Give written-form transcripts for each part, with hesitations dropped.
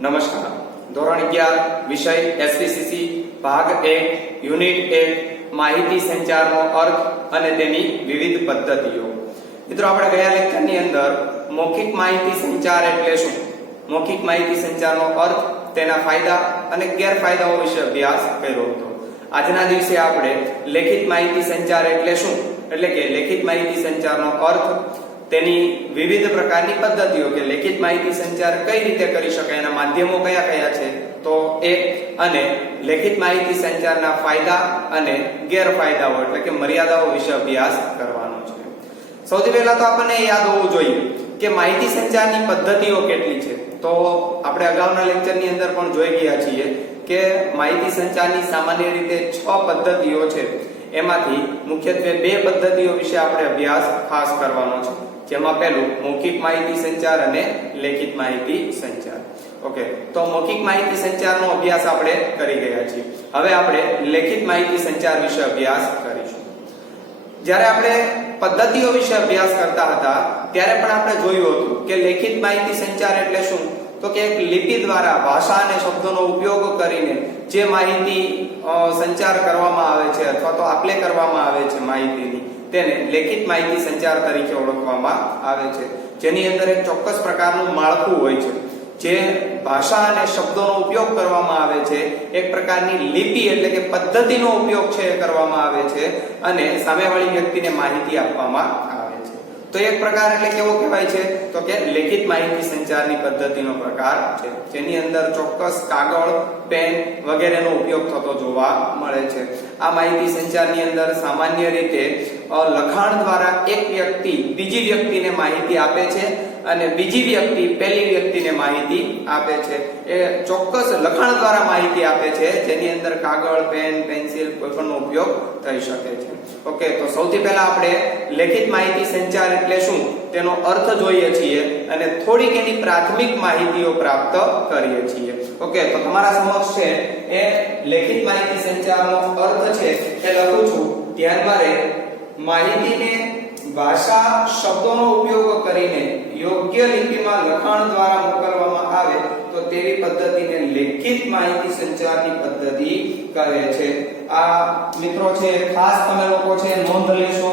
નમસ્કાર. ધોરણ 11 વિષય એસપીસીસી ભાગ 1 યુનિટ 1 માહિતી સંચારનો અર્થ અને તેની વિવિધ પદ્ધતિઓ. મિત્રો, આપણે ગયા લેક્ચરની અંદર મૌખિક માહિતી સંચાર એટલે શું, મૌખિક માહિતી સંચારનો અર્થ, તેના ફાયદા અને ગેરફાયદાઓ વિશે અભ્યાસ કર્યો હતો. આજના દિવસે આપણે લેખિત માહિતી સંચાર એટલે શું, એટલે કે લેખિત માહિતી સંચારનો અર્થ, તેની વિવિધ પ્રકારની પદ્ધતિઓ કે લેખિત માહિતી સંચાર કઈ રીતે કરી શકાય, એના માધ્યમો કયા કયા છે તો એ, અને લેખિત માહિતી સંચારના ફાયદા અને ગેરફાયદાઓ એટલે કે મર્યાદાઓ વિશે અભ્યાસ કરવાનો છે. સૌથી પહેલા તો આપણને યાદ હોવું જોઈએ કે માહિતી સંચારની પદ્ધતિઓ કેટલી છે. તો આપણે અગાઉના લેક્ચરની અંદર પણ જોઈ ગયા છીએ કે માહિતી સંચારની સામાન્ય રીતે 6 પદ્ધતિઓ છે. એમાંથી મુખ્યત્વે 2 પદ્ધતિઓ વિશે આપણે અભ્યાસ ખાસ કરવાનો છે, જેમાં પહેલું મૌખિક માહિતી સંચાર અને લેખિત માહિતી સંચાર. ઓકે, તો મૌખિક માહિતી સંચારનો અભ્યાસ આપણે કરી ગયા છીએ. હવે આપણે લેખિત માહિતી સંચાર વિશે અભ્યાસ કરીશું. જ્યારે આપણે પદ્ધતિઓ વિશે અભ્યાસ કરતા હતા ત્યારે પણ આપણે જોયું હતું કે લેખિત માહિતી સંચાર એટલે શું, તો કે એક લિપિ દ્વારા ભાષા અને શબ્દોનો ઉપયોગ કરીને જે માહિતી સંચાર કરવામાં આવે છે અથવા તો આપલે કરવામાં આવે છે માહિતીની, તેને લેખિત માહિતી સંચાર તરીકે ઓળખવામાં આવે છે. જેની અંદર એક ચોક્કસ પ્રકારનું માળખું હોય છે, જે ભાષા અને શબ્દોનો ઉપયોગ કરવામાં આવે છે, એક પ્રકારની લિપિ એટલે કે પદ્ધતિનો ઉપયોગ છે કરવામાં આવે છે અને સામેવાળી વ્યક્તિને માહિતી આપવામાં આવે છે. તો એક પ્રકાર એટલે કેવો કહેવાય છે તો કે લેખિત માહિતી સંચારની પદ્ધતિનો પ્રકાર છે, જેની અંદર ચોક્કસ કાગળ, પેન વગેરેનો ઉપયોગ થતો જોવા મળે છે. આ માહિતી સંચારની અંદર સામાન્ય રીતે લખાણ દ્વારા એક વ્યક્તિ બીજી વ્યક્તિને માહિતી આપે છે અને બીજી વ્યક્તિ પહેલી વ્યક્તિને માહિતી આપે છે. એ ચોક્કસ લખાણ દ્વારા માહિતી આપે છે, જેની અંદર કાગળ, પેન, પેન્સિલ કોઈ પણનો ઉપયોગ થઈ શકે છે. ઓકે, તો સૌથી પહેલા આપણે લેખિત માહિતી સંચાર એટલે શું તેનો અર્થ જોઈએ છીએ અને થોડીક એની પ્રાથમિક માહિતીઓ પ્રાપ્ત કરીએ છીએ. ઓકે, તો તમારા સમક્ષ છે એ લેખિત માહિતી સંચારનો અર્થ છે એ લખું છું, ધ્યાનમાં રહે. માહિતીને ભાષા, શબ્દોનો ઉપયોગ કરીને યોગ્ય લિપિમાં લખાણ દ્વારા મોકલવામાં આવે તો તેવી પદ્ધતિને લેખિત માહિતી સંચારની પદ્ધતિ કહે છે. આ મિત્રો છે ખાસ તમે લોકો છે નોંધ લેશો.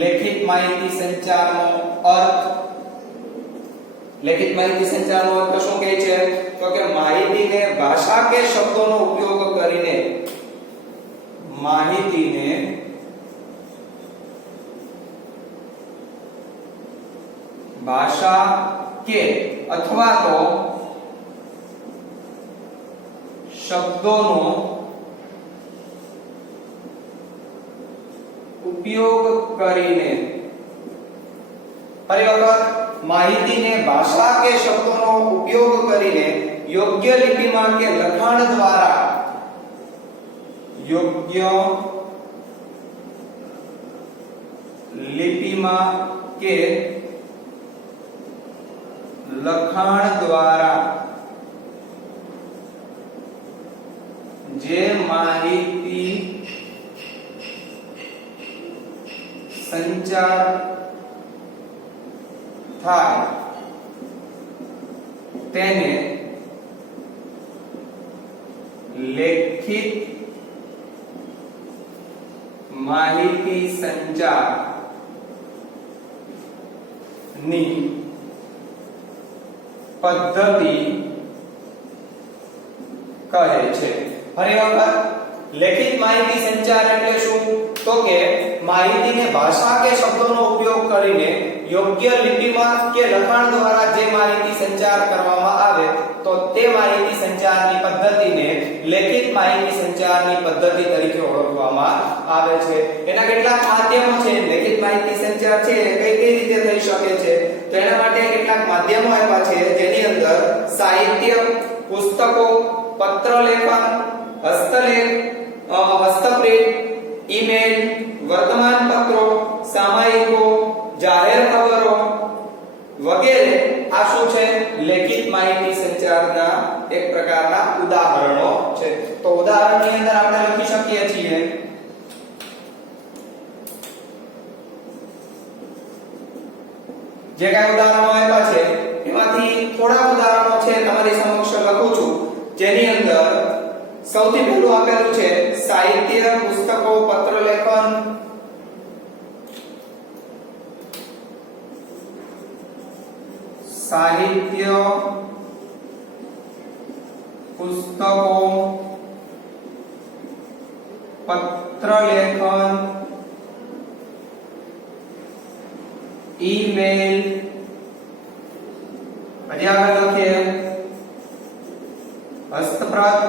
લેખિત માહિતી સંચારનો અર્થ, લેખિત માહિતી સંચારનો અર્થ શું કહે છે તો કે માહિતીને ભાષા કે શબ્દોનો ઉપયોગ કરીને માહિતીને ભાષા કે અથવા તો શબ્દોનો ઉપયોગ કરીને, ફરી વખત, માહિતીને ભાષા કે શબ્દોનો ઉપયોગ કરીને યોગ્ય લિપિમાં કે લખાણ દ્વારા, યોગ્ય લિપિમાં કે લખાણ દ્વારા જે માહિતી સંચાર થાય તેને લેખિત માહિતી સંચાર ની પદ્ધતિ કહે છે. ફરી વખત, લેખિત માહિતી સંચાર એટલે શું તો કે માહિતીને ભાષા કે શબ્દોનો ઉપયોગ કરીને યોગ્ય લિપિમાં કે લખાણ દ્વારા જે માહિતી સંચાર કરવામાં આવે તો તે માહિતી સંચારની પદ્ધતિને લેખિત માહિતી સંચારની પદ્ધતિ તરીકે ઓળખવામાં આવે છે. એના કેટલાક માધ્યમો છે. લેખિત માહિતી સંચાર છે કઈ રીતે થઈ શકે છે તો એના માટે કેટલાક માધ્યમો આપ્યા છે, જેની અંદર સાહિત્ય, પુસ્તકો, પત્રલેખન, હસ્તલેખ, હસ્તપ્રિન્ટ, ઈમેલ, વર્તમાનપત્રો, સામયિકો, જાહેર ખબરો વગેરે આ શું છે લેખિત માહિતી સંચારના એક પ્રકારના ઉદાહરણો છે. તો ઉદાહરણની અંદર આપણે લખી શકીએ છીએ જે કાંઈ ઉદાહરણો આપ્યા છે એમાંથી થોડા ઉદાહરણો છે તમારી સમક્ષ સૌથી પહેલું આપેલું છે સાહિત્ય, પુસ્તકો, પત્ર લેખન, સાહિત્ય, પુસ્તકો, પત્ર લેખન, ઈમેલ, પછી આગળ લખીએ હસ્તપ્રત.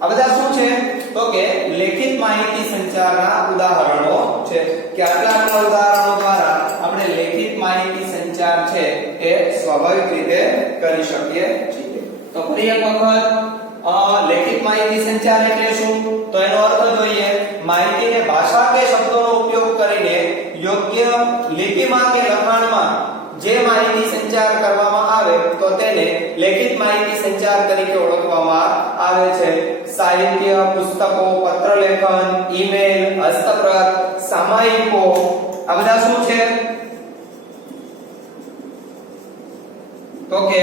આ બધા શું છે તો કે લેખિત માહિતી સંચારના ઉદાહરણો છે કે આટલા ઉદાહરણો દ્વારા આપણે લેખિત માહિતી સંચાર છે એ સ્વાભાવિક રીતે કરી શકીએ છીએ. તો ફરી એક વખત લેખિત માહિતી સંચાર એટલે શું? તો એનો અર્થ જોઈએ માહિતીને ભાષા કે શબ્દોનો ઉપયોગ કરીને યોગ્ય લિપિમાં કે લખાણમાં જે માહિતી સંચાર કરવામાં આવે તો તેને લેખિત માહિતી સંચાર તરીકે ઓળખવામાં આવે છે. સાહિત્ય, પુસ્તકો, પત્ર લેખન, ઈમેલ, હસ્તપ્રત, સામયિકો આ બધા શું છે તો કે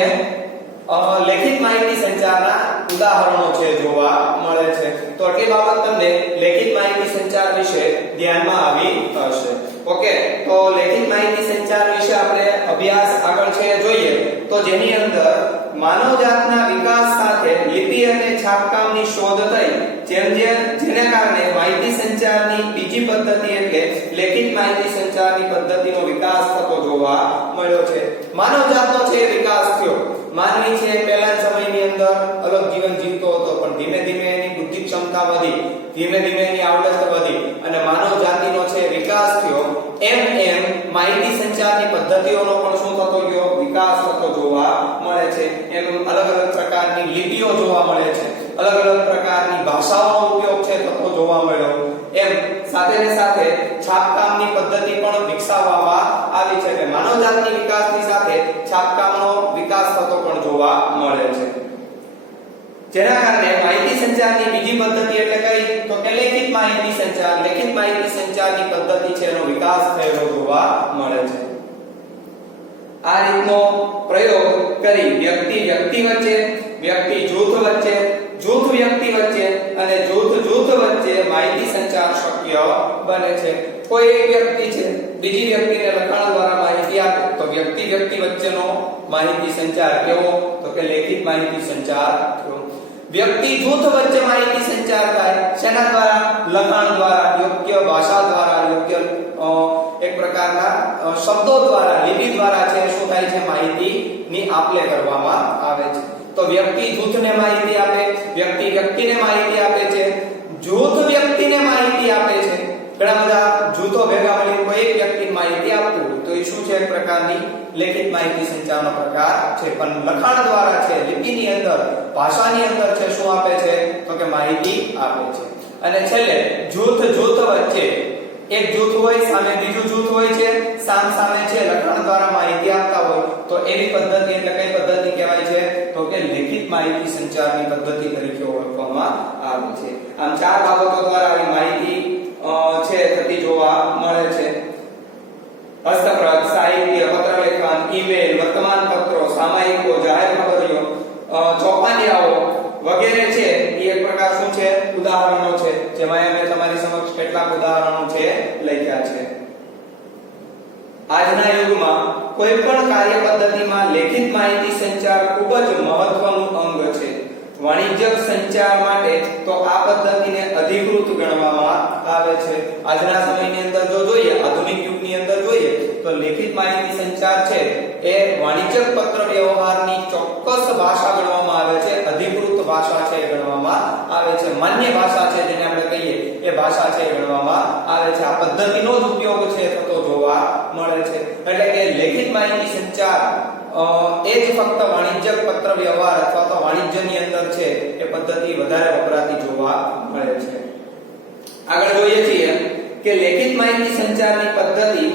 લેખિત માહિતી સંચારના ઉદાહરણો છે જોવા મળે છે. તો આટલી બાબત તમને લેખિત માહિતી સંચાર વિશે ધ્યાનમાં આવી હશે. ઓકે, તો લેખિત માહિતી સંચાર વિશે આપણે અભ્યાસ આગળ છે જોઈએ તો જેની અંદર માનવજાતના વિકાસ સાથે લિપિ અને છાપકામની શોધ થઈ જેને કારણે માહિતી સંચારની બીજી પદ્ધતિ એટલે લેખિત માહિતી સંચારની પદ્ધતિનો વિકાસ થતો જોવા મળ્યો છે. માનવજાતનો છે વિકાસ થયો. માનવી છે પહેલા સમયની અંદર અલગ જીવન જીવતો હતો પણ ધીમે ધીમે એની બુદ્ધિ ક્ષમતા વધી, ધીમે ધીમે એની આવડત વધી અને માનવ જાતિનો છે વિકાસ થયો. એમ માહિતી સંચારની પદ્ધતિઓનો પણ શું થતો ગયો વિકાસ થતો જોવા મળે છે. એમ અલગ અલગ પ્રકારની લિપિઓ જોવા મળે છે, અલગ અલગ પ્રકારની ભાષાઓનો ઉપયોગ છે થતો જોવા મળ્યો. એમ સાથે ને સાથે છાપકામની પદ્ધતિ પણ વિકસાવવામાં આવી છે. એટલે માનવ જાતની વિકાસની સાથે છાપકામનો વિકાસ થતો પણ જોવા મળે છે. જેના કારણે માહિતી સંચારની બીજી પદ્ધતિ એટલે કઈ તો કે લેખિત માહિતી સંચાર. લેખિત માહિતી સંચારની પદ્ધતિ છે એનો વિકાસ થયેલો જોવા મળે છે. આ રીતનો પ્રયોગ કરી વ્યક્તિ વચ્ચે, વ્યક્તિ જૂથ વચ્ચે, જૂથ વ્યક્તિ વચ્ચે અને જૂથ વચ્ચે માહિતી સંચાર શક્ય બને છે. કોઈ એક વ્યક્તિ છે બીજી વ્યક્તિને લખાણ દ્વારા માહિતી આપે તો વ્યક્તિ વચ્ચેનો માહિતી સંચાર કેવો તો કે લેખિત માહિતી સંચાર થયો. વ્યક્તિ જૂથ વચ્ચે માહિતી સંચાર થાય શેના દ્વારા? લખાણ દ્વારા, યોગ્ય ભાષા દ્વારા, યોગ્ય એક પ્રકારના શબ્દો દ્વારા, લિપિ દ્વારા છે શું થાય છે માહિતીની આપલે કરવામાં આવે છે. તો વ્યક્તિ જૂથને માહિતી આપે, વ્યક્તિ વ્યક્તિને માહિતી આપે છે, જૂથ વ્યક્તિને માહિતી આપે છે. ઘણા બધા જૂથો ભેગા મળીને કોઈ એક વ્યક્તિને માહિતી આપતું હોય તો એ શું છે એક પ્રકારની લેખિત માહિતી સંચારનો પ્રકાર છે. પણ લખાણ દ્વારા છે, લિપિની અંદર, ભાષાની અંદર છે શું આપે છે તો કે માહિતી આપે છે. અને છેલ્લે જૂથ વચ્ચે એક જૂથ હોય સામે બીજું જૂથ હોય છે, સામે છે લખાણ દ્વારા માહિતી આપતા હોય તો એવી પદ્ધતિ એટલે કઈ પદ્ધતિ કહેવાય છે તો કે લેખિત માહિતી સંચારની પદ્ધતિ તરીકે ઓળખવામાં આવે છે. આમ ચાર બાબતો દ્વારા આવી માહિતી છે થતી જોવા મળે છે. હસ્તપ્રત, સાહિત્ય, પત્ર લેખન, ઈમેલ, વર્તમાન પત્રો, સામયિકો, જાહેર ખબરીઓ, ચોપાનિયાઓ વગેરે છે એ એક પ્રકાર શું છે ઉદાહરણો છે જેમાં અમે તમારી સમક્ષ કેટલાક ઉદાહરણો છે લખ્યા છે. આજના યુગમાં કોઈ પણ કાર્ય પદ્ધતિમાં લેખિત માહિતી સંચાર ખૂબ જ મહત્વનું અંગ છે. વાણિજ્યક સંચાર માટે તો આ પદ્ધતિને અધિકૃત ગણવામાં આવે છે. આજના સમયની અંદર જો જોઈએ, આધુનિક યુગની અંદર જોઈએ તો લેખિત માહિતી સંચાર છે એ વાણિજ્યક પત્ર વ્યવહારની ચોક્કસ ભાષા ગણવામાં આવે છે, અધિકૃત ભાષા છે ગણવામાં આવે છે, માન્ય ભાષા છે જેને આપણે કહીએ એ ભાષા છે ગણવામાં આવે છે. આ પદ્ધતિનો જ ઉપયોગ છે થતો જોવા મળે છે. એટલે કે લેખિત માહિતી સંચાર એ જ ફક્ત વાણિજ્યક પત્ર વ્યવહાર અથવા તો વાણિજ્યની અંદર છે એ પદ્ધતિ વધારે વપરાતી જોવા મળે છે. આગળ જોઈએ છીએ કે લેખિત માહિતી સંચારની પદ્ધતિ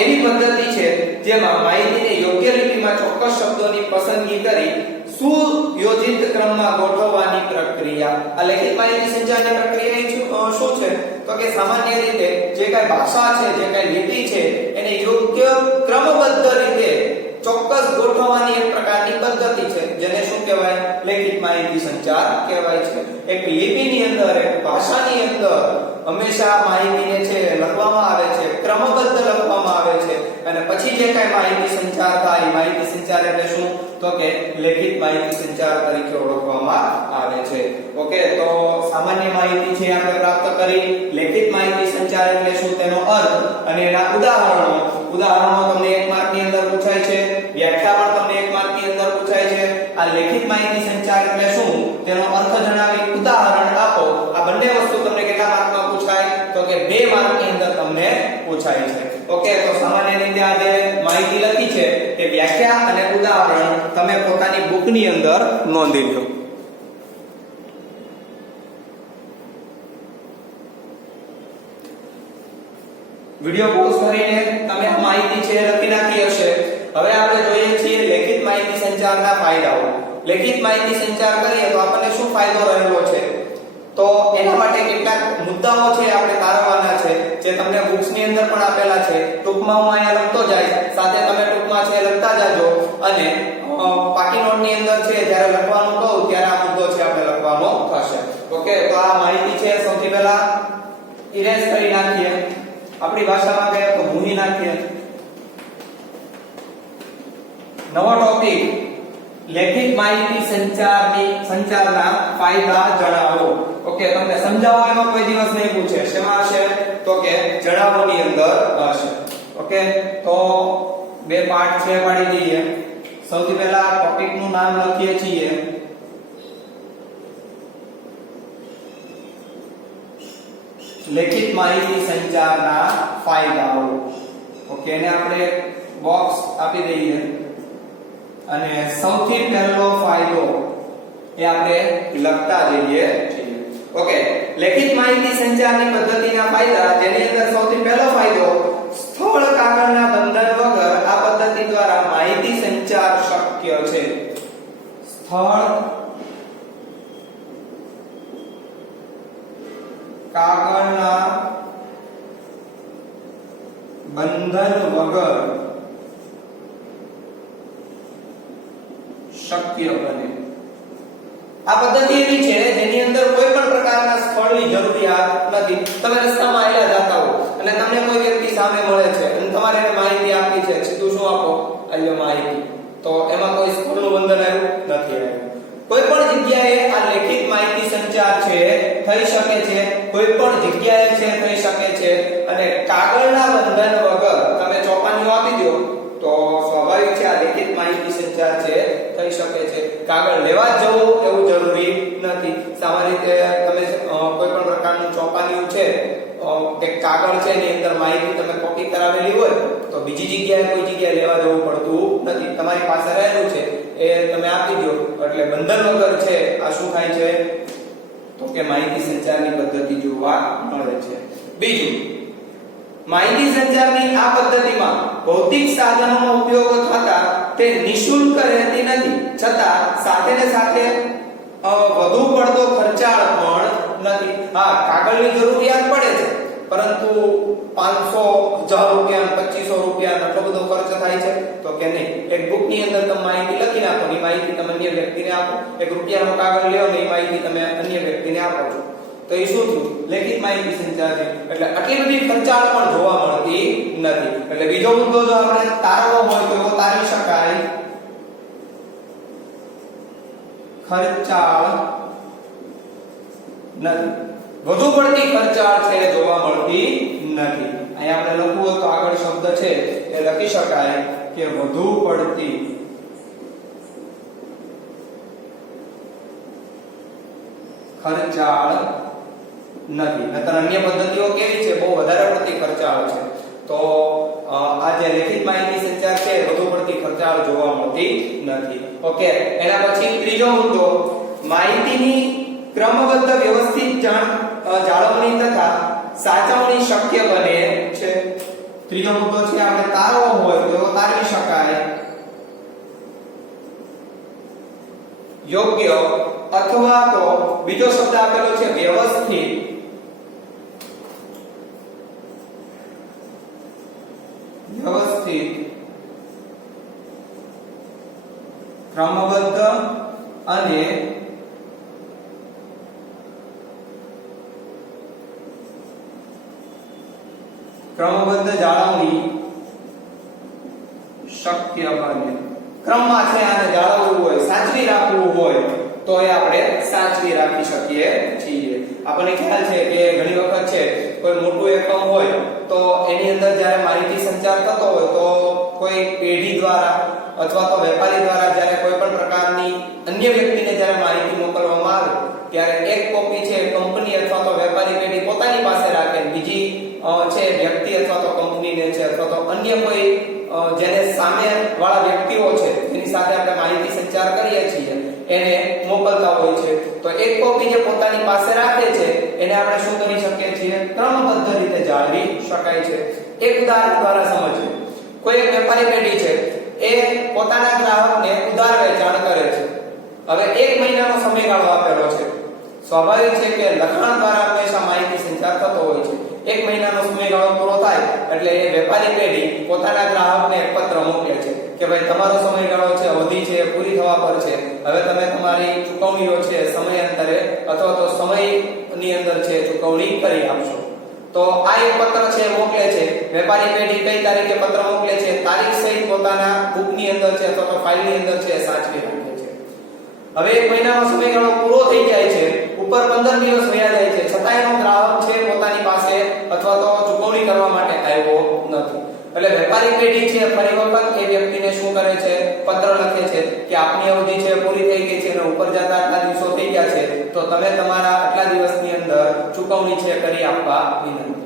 એવી પદ્ધતિ છે જેમાં માહિતીને યોગ્ય લિપિમાં ચોક્કસ શબ્દોની પસંદગી કરી સુયોજિત ક્રમમાં ગોઠવવાની પ્રક્રિયા. આ લેખિત માહિતી સંચારની પ્રક્રિયા શું છે તો કે સામાન્ય રીતે જે કઈ ભાષા છે, જે કઈ લિપિ છે એને યોગ્ય ક્રમબદ્ધ રીતે ચોક્કસ ગોઠવવાની એક પ્રકારની પદ્ધતિ છે જેને શું કહેવાય? લેખિત માહિતી સંચાર કહેવાય છે. એક લિપિની અંદર, એક ભાષાની અંદર હંમેશા માહિતીને છે લખવામાં આવે છે, ક્રમબદ્ધ લખવામાં આવે છે અને પછી જે કાંઈ માહિતી સંચાર થાય, માહિતી સંચાર એટલે શું? તો કે લેખિત માહિતી સંચાર તરીકે ઓળખવામાં આવે છે. ઓકે, તો સામાન્ય માહિતી છે આપણે પ્રાપ્ત કરી. લેખિત માહિતી સંચાર એટલે શું, તેનો અર્થ અને એના ઉદાહરણો તમને 1 માર્કની અંદર પૂછાય છે. વ્યાખ્યા પણ તમને 1 માર્કની અંદર પૂછાય છે. આ લેખિત માહિતી સંચાર એટલે શું, તેનો અર્થ જણાવી, ઉદાહરણ આપો. આ બંને વસ્તુ તમને કેટલા માર્કમાં પૂછાય? તો કે 2 માર્કની અંદર તમને પૂછાય છે. ઓકે, તો સામાન્ય રીતે આ જે માહિતી લખી છે તે વ્યાખ્યા અને ઉદાહરણ તમે પોતાની બુકની અંદર નોંધી લો. વિડિયો પોઝ કરીને તમે આ માહિતી છે લખી નાખી હશે. હવે આપણે જોઈએ છીએ લેખિત માહિતી સંચારના ફાયદાઓ. લેખિત માહિતી સંચાર કરીએ તો આપણને શું ફાયદો રહેલો છે? તો એના માટે કેટલાક મુદ્દાઓ છે આપણે તારવવાના છે જે તમને બુક્સ ની અંદર પણ આપેલા છે. ટૂંકમાં હું અહીંયા લખતો જાય, સાથે તમે ટૂંકમાં છે લખતા જાજો અને પાકી નોટ ની અંદર છે જ્યારે લખવાનું કહું ત્યારે આ મુદ્દો છે આપણે લખવાનો થશે. ઓકે, તો આ માહિતી છે સૌથી પહેલા ઇરેઝ કરી નાખીએ. આપણી ભાષામાં કહે તો ભૂલી નાખીએ. નવો ટોપિક, લેખિત માહિતી સંચારના ફાયદા જણાવો. ઓકે, તમને સમજાવો એમાં કોઈ દિવસ નહીં પૂછે. શેમાં હશે? તો કે જણાવોની અંદર હશે. ઓકે, તો 2 પાર્ટ છે પાડી દઈએ. સૌથી પહેલા ટોપિક નું નામ લખીએ છીએ. લેખિત માહિતી સંચારના ફાયદાઓ. ઓકે, એને આપણે બોક્સ આપી દઈએ અને સૌથી પહેલો ફાયદો એ આપણે લખતા જઈએ છીએ. ઓકે, લેખિત માહિતી સંચારની પદ્ધતિના ફાયદા, જેની અંદર સૌથી પહેલો ફાયદો, સ્થળ કાગળના બંધન વગર આ પદ્ધતિ દ્વારા માહિતી સંચાર શક્ય છે. સ્થળ કાગળના બંધન વગર શક્ય બને. આ પદ્ધતિ એવી છે જેની અંદર કોઈ પણ પ્રકારના સ્થળની જરૂરિયાત નથી. તમે રસ્તામાં આયલા જતા હો અને તમને કોઈ વ્યક્તિ સામે મળે છે અને તમારે એને માહિતી આપી છે, સીધું શું આપો? આલ્યો માહિતી. તો એમાં કોઈ સ્થળનું બંધન આવ્યું નથી. કોઈ પણ જગ્યાએ આ લેખિત માહિતી સંચાર છે થઈ શકે છે. કોઈ પણ જગ્યાએ છે થઈ શકે છે અને કાગળના બંધન વગર તમે ચોપાનીઓ આપી દો તો સ્વાભાવિક છે આ લેખિત માહિતી સંચાર છે થઈ શકે છે. કાગળ લેવા જ જવું એવું જરૂરી નથી. સામાન્ય રીતે તમે કોઈ પણ પ્રકારનું ચોપાનીયું છે કે કાગળ છે એની અંદર માહિતી તમે કોપી કરાવેલી હોય તો બીજી જગ્યાએ કોઈ જગ્યાએ લેવા જવું પડતું નથી. તમારી પાસે રહેલું છે એ તમે આપી દો એટલે બંધન વગર છે આ શું થાય છે? તો કે માહિતી સંચારની પદ્ધતિ જોવા મળે છે. બીજું, માહિતી સંચારની આ પદ્ધતિમાં ભૌતિક સાધનોનો ઉપયોગ થતા તે નિશુલ્ક રહેતી નથી, છતાં સાથે ને સાથે વધુ પડતો ખર્ચાળ પણ નથી. હા, કાગળની જરૂરિયાત પડે છે પરંતુ 500, 1000 રૂપિયા, 2500 રૂપિયા આટલો બધો ખર્ચ થાય છે તો કે નહીં. એક બુક ની અંદર તમે માહિતી લખી નાખો, એ માહિતી તમે અન્ય વ્યક્તિને આપો. 1 રૂપિયાનો કાગળ લ્યો ને એ માહિતી તમે અન્ય વ્યક્તિને આપો છો તો એ શું થયું? લેખિત માહિતી સંચાર છે. એટલે આટલી બધી ખર્ચાળ પણ જોવા મળતી નથી. એટલે બીજો મુદ્દો જો આપણે તારવો હોય તો તારવી શકાય. ખર્ચાળ નથી. વધુ પડતી ખર્ચાળ છે જોવા મળતી નથી. અહીં આપણે લખવું હોય તો આગળ શબ્દ છે એ લખી શકાય કે વધુ પડતી ખર્ચાળ નથી. નતર અન્ય પદ્ધતિઓ કેવી છે? બહુ વધારે પડતી ખર્ચાળ છે. તો આ જે લેખિત માહિતી સંચાર છે વધુ પડતી ખર્ચાળ જોવા મળતી નથી. ઓકે, એના પછી ત્રીજો મુદ્દો, માહિતીની ક્રમબદ્ધ વ્યવસ્થિત જાળવણી તથા સાચવણી શક્ય બને છે. ત્રીજો મુદ્દો છે આપણે તારવો હોય તો તારવી શકાય. યોગ્ય અથવા તો બીજો શબ્દ આપેલો છે વ્યવસ્થિત. ક્રમબદ્ધ અને જાળવણી શક્ય બને. ક્રમમાં છે આને જાળવવું હોય, સાચવી રાખવું હોય તો એ આપણે સાચવી રાખી શકીએ છીએ. આપણને ખ્યાલ છે કે ઘણી વખત છે કોઈ મોટું એકમ હોય તો એની અંદર જ્યારે માહિતી સંચાર થતો હોય તો કોઈ પેઢી દ્વારા અથવા તો વેપારી દ્વારા જ્યારે કોઈ પણ પ્રકારની અન્ય વ્યક્તિને જ્યારે માહિતી મોકલવામાં આવે ત્યારે એક કોપી છે કંપની અથવા તો વેપારી પેઢી પોતાની પાસે રાખે, બીજી છે વ્યક્તિ અથવા તો કંપનીને છે અથવા તો અન્ય કોઈ જેને સામે વાળા વ્યક્તિઓ છે જેની સાથે આપણે માહિતી સંચાર કરીએ છીએ એને મોકલતા હોય છે. તો એક કોપી જે પોતાની પાસે રાખે છે એને આપણે શું કરી શકીએ છીએ? ક્રમબદ્ધ રીતે જાળવી શકાય છે. એક ઉદાહરણ દ્વારા સમજીએ. કોઈ એક વેપારી પેઢી છે એ પોતાના ગ્રાહકને ઉધાર વેચાણ કરે છે. હવે 1 મહિનાનો સમયગાળો આપેલો છે. સ્વાભાવિક છે કે લખાણ દ્વારા હંમેશા માહિતી સંચાર થતો હોય છે. 1 મહિનાનો સમયગાળો પૂરો થાય એટલે એ વેપારી પેઢી પોતાના ગ્રાહકને એક પત્ર મોકલે છે કે ભાઈ તમારો સમયગાળો છે, અવધિ છે, પૂરી થવા પર છે. હવે તમે તમારી ચૂકવણીઓ છે સમયાંતરે અથવા તો સમયની અંદર છે ચૂકવણી કરી આપશો. તો આ એક પત્ર છે મોકલે છે. વેપારી પેઢી કઈ તારીખે પત્ર મોકલે છે? તારીખ સહિત પોતાના બુકની અંદર છે અથવા તો ફાઇલની અંદર છે સાચવી રાખે છે. હવે 1 મહિનાનો સમયગાળો પૂરો થઈ જાય છે, ઉપર 15 દિવસ વયા જાય છે, છતાંયનો ગ્રાહક છે પોતાની પાસે અથવા તો ચૂકવણી કરવા માટે આવ્યો નથી. એટલે વેપારી પેઢી છે ફરી વખત એ વ્યક્તિને શું કરે છે? પત્ર લખે છે કે આપની અવધિ છે પૂરી થઈ ગઈ છે અને ઉપર જતા આટલા દિવસો થઈ ગયા છે તો તમે તમારા આટલા દિવસની અંદર ચૂકવણી છે કરી આપવા વિનંતી.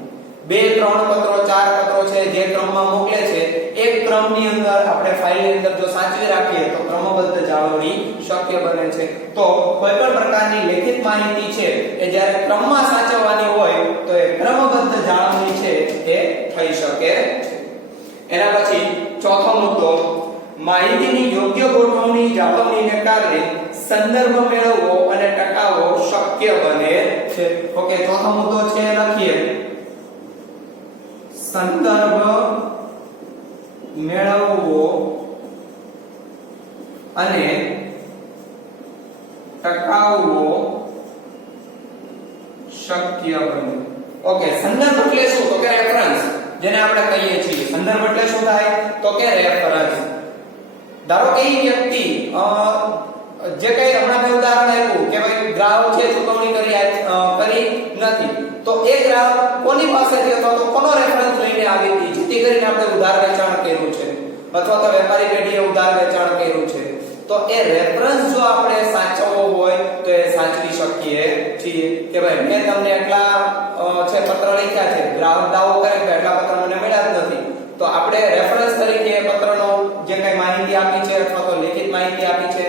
2, 3 પત્રો, 4 પત્રો છે જે ક્રમમાં મોકલે છે એક ક્રમની અંદર આપણે ફાઇલની અંદર જો સાચવી રાખીએ તો ક્રમબદ્ધ જાળવણી શક્ય બને છે. તો કોઈ પણ પ્રકારની લેખિત માહિતી છે એ જ્યારે ક્રમમાં સાચવવાની હોય તો એ ક્રમબદ્ધ જાળવણી છે એ થઈ શકે છે. એના પછી ચોથો મુદ્દો, માહિતીની યોગ્ય ગોઠવણી જાળવણીને કારણે સંદર્ભ મેળવવો અને ટકાવવો શક્ય બને છે. ઓકે, ચોથો મુદ્દો છે લખીએ, સંદર્ભ મેળવવો અને ટકાવવો શક્ય બને. ઓકે, સંદર્ભ એટલે શું? તો કે રેફરન્સ, જેને આપણે કહીએ છીએ. સંદર્ભ એટલે શું થાય? તો કે રેફરન્સ. ધારો કે એ વ્યક્તિ જે કઈ હમણાં મેં ઉદાહરણ આપ્યું કે ભાઈ ગ્રાહક છે ચૂકવણી કરી નથી તો એ ગ્રાહક કોની પાસેથી અથવા તો કોનો રેફરન્સ લઈને આવી હતી જેથી કરીને આપણે ઉધાર વેચાણ કર્યું છે અથવા તો વેપારી પેઢીએ ઉધાર વેચાણ કર્યું છે તો એ રેફરન્સ જો આપણે સાચવવો હોય તો એ સાચવી શકીએ છીએ કે ભાઈ મેં તમને એટલા છે પત્ર લખ્યા છે, ગ્રાહક દાવો કરે કે એટલા પત્ર મને મળ્યા જ નથી તો આપણે રેફરન્સ તરીકે પત્રનો જે કઈ માહિતી આપી છે અથવા તો લિખિત માહિતી આપી છે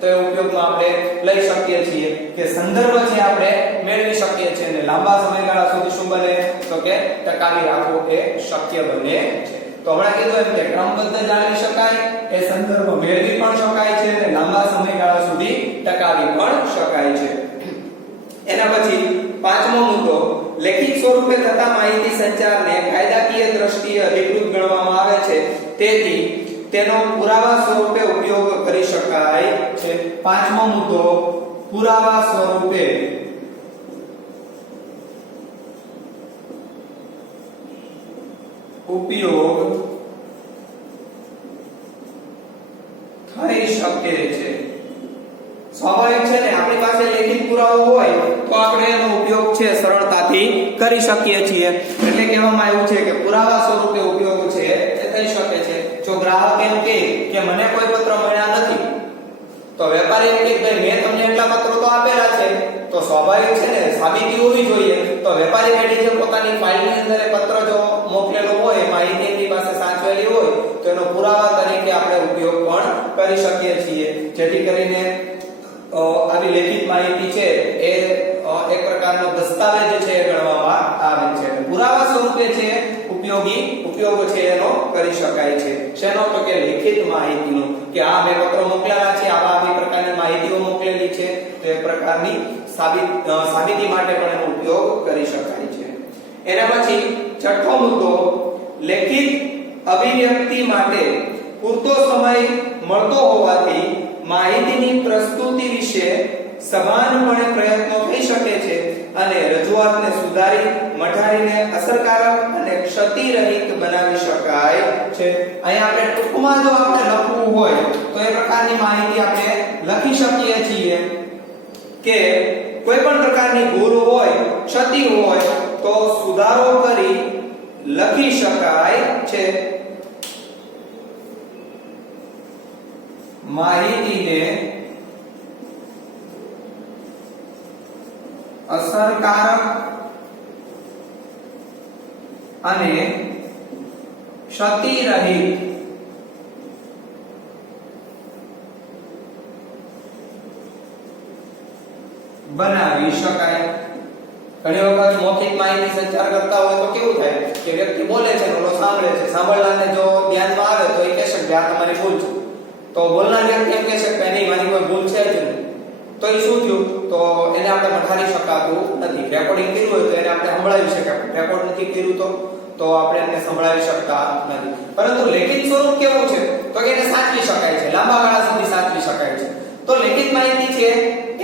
તો એ ઉપયોગમાં આપણે લઈ શકીએ છીએ કે સંદર્ભ છે આપણે મેળવી શકીએ છીએ અને લાંબા સમયગાળા સુધી શું બને તો કે ટકાવી રાખવો એ શક્ય બને છે. તો હમણાં કીધું એમ કે ક્રમબદ્ધ જાળવી શકાય, એ સંદર્ભ મેળવી પણ શકાય છે અને લાંબા સમયગાળા સુધી ટકાવી પણ શકાય છે. એના પછી પાંચમો મુદ્દો, લેખિત સ્વરૂપે થતા માહિતી સંચારને કાયદાકીય દ્રષ્ટિએ અધિકૃત ગણવામાં આવે છે તેથી તેનો પુરાવા સ્વરૂપે ઉપયોગ કરી શકાય છે. પાંચમો મુદ્દો, પુરાવા સ્વરૂપે ઉપયોગ થઈ શકે છે. સ્વાભાવિક છે ને આપણી પાસે લેખિત પુરાવો હોય તો આપણે એનો ઉપયોગ છે સરળતાથી કરી શકીએ છીએ એટલે કહેવામાં આવ્યું છે કે પુરાવા સ્વરૂપે ઉપયોગ છે એ થઈ શકે છે. જો ગ્રાહક એમ કહે કે મને કોઈ પત્ર મળ્યા નથી તો વેપારી એમ કહે ભાઈ મેં તમને એટલા પત્રો તો આપેલા છે તો સ્વાભાવિક છે ને સાબિતી હોવી જોઈએ તો વેપારી પેઢી જે પોતાની ફાઇલની અંદર એ પત્ર જો મોકલેલો હોય માહિતી એની પાસે સાચવેલી હોય તો એનો પુરાવા તરીકે આપણે ઉપયોગ પણ કરી શકીએ છીએ જેથી કરીને આવી લેખિત માહિતી છે એ એક પ્રકારનો દસ્તાવેજ છે ગણવામાં આવે છે. પુરાવા સ્વરૂપે છે ઉપયોગ છે એનો કરી શકાય છે. શેનો? તો કે લેખિત માહિતીનો કે આ મેં પત્રો મોકલેલા છે, આવી પ્રકારની માહિતીઓ મોકલેલી છે તો એ પ્રકારની સાબિતી માટે પણ એનો ઉપયોગ કરી શકાય છે. એના પછી છઠ્ઠો મુદ્દો, લેખિત અભિવ્યક્તિ માટે પૂરતો સમય મળતો હોવાથી માહિતીની પ્રસ્તુતિ વિશે સભાનપણે પ્રયત્નો થઈ શકે છે અને રજૂઆતને સુધારી મઠારીને અસરકારક અને ક્ષતિરહિત બનાવી શકાય છે. અહીંયા આપણે ટૂંકમાં જો આપણે લખવું હોય તો એ પ્રકારની માહિતી આપણે લખી શકીએ છીએ કે કોઈ પણ પ્રકારની ભૂલ હોય, ક્ષતિ હોય તો સુધારો કરી લખી શકાય છે. માહિતીને અસરકારક અને ક્ષતિરહિત બનાવી શકાય. ઘણી વખત મૌખિક માહિતી સંચાર કરતા હોય તો કેવું થાય કે વ્યક્તિ બોલે છે ને ઓલો સાંભળે છે, સાંભળનારને જો ધ્યાનમાં આવે તો એ કહેશે કે આ તમારી ભૂલ છે, તો બોલનાર વ્યક્તિ એમ કહેશે કે નહીં મારી કોઈ ભૂલ છે જ નહીં, તો એ શું થયું, તો એને આપણે મઠારી શકાતું નથી. રેકોર્ડિંગ કર્યું હોય તો એને આપણે સંભળાવી શકાય, રેકોર્ડ નથી કર્યું તો આપણે એને સંભળાવી શકતા નથી. પરંતુ લેખિત સ્વરૂપ કેવું છે તો કે એને સાચવી શકાય છે, લાંબા ગાળા સુધી સાચવી શકાય છે. તો લેખિત માહિતી છે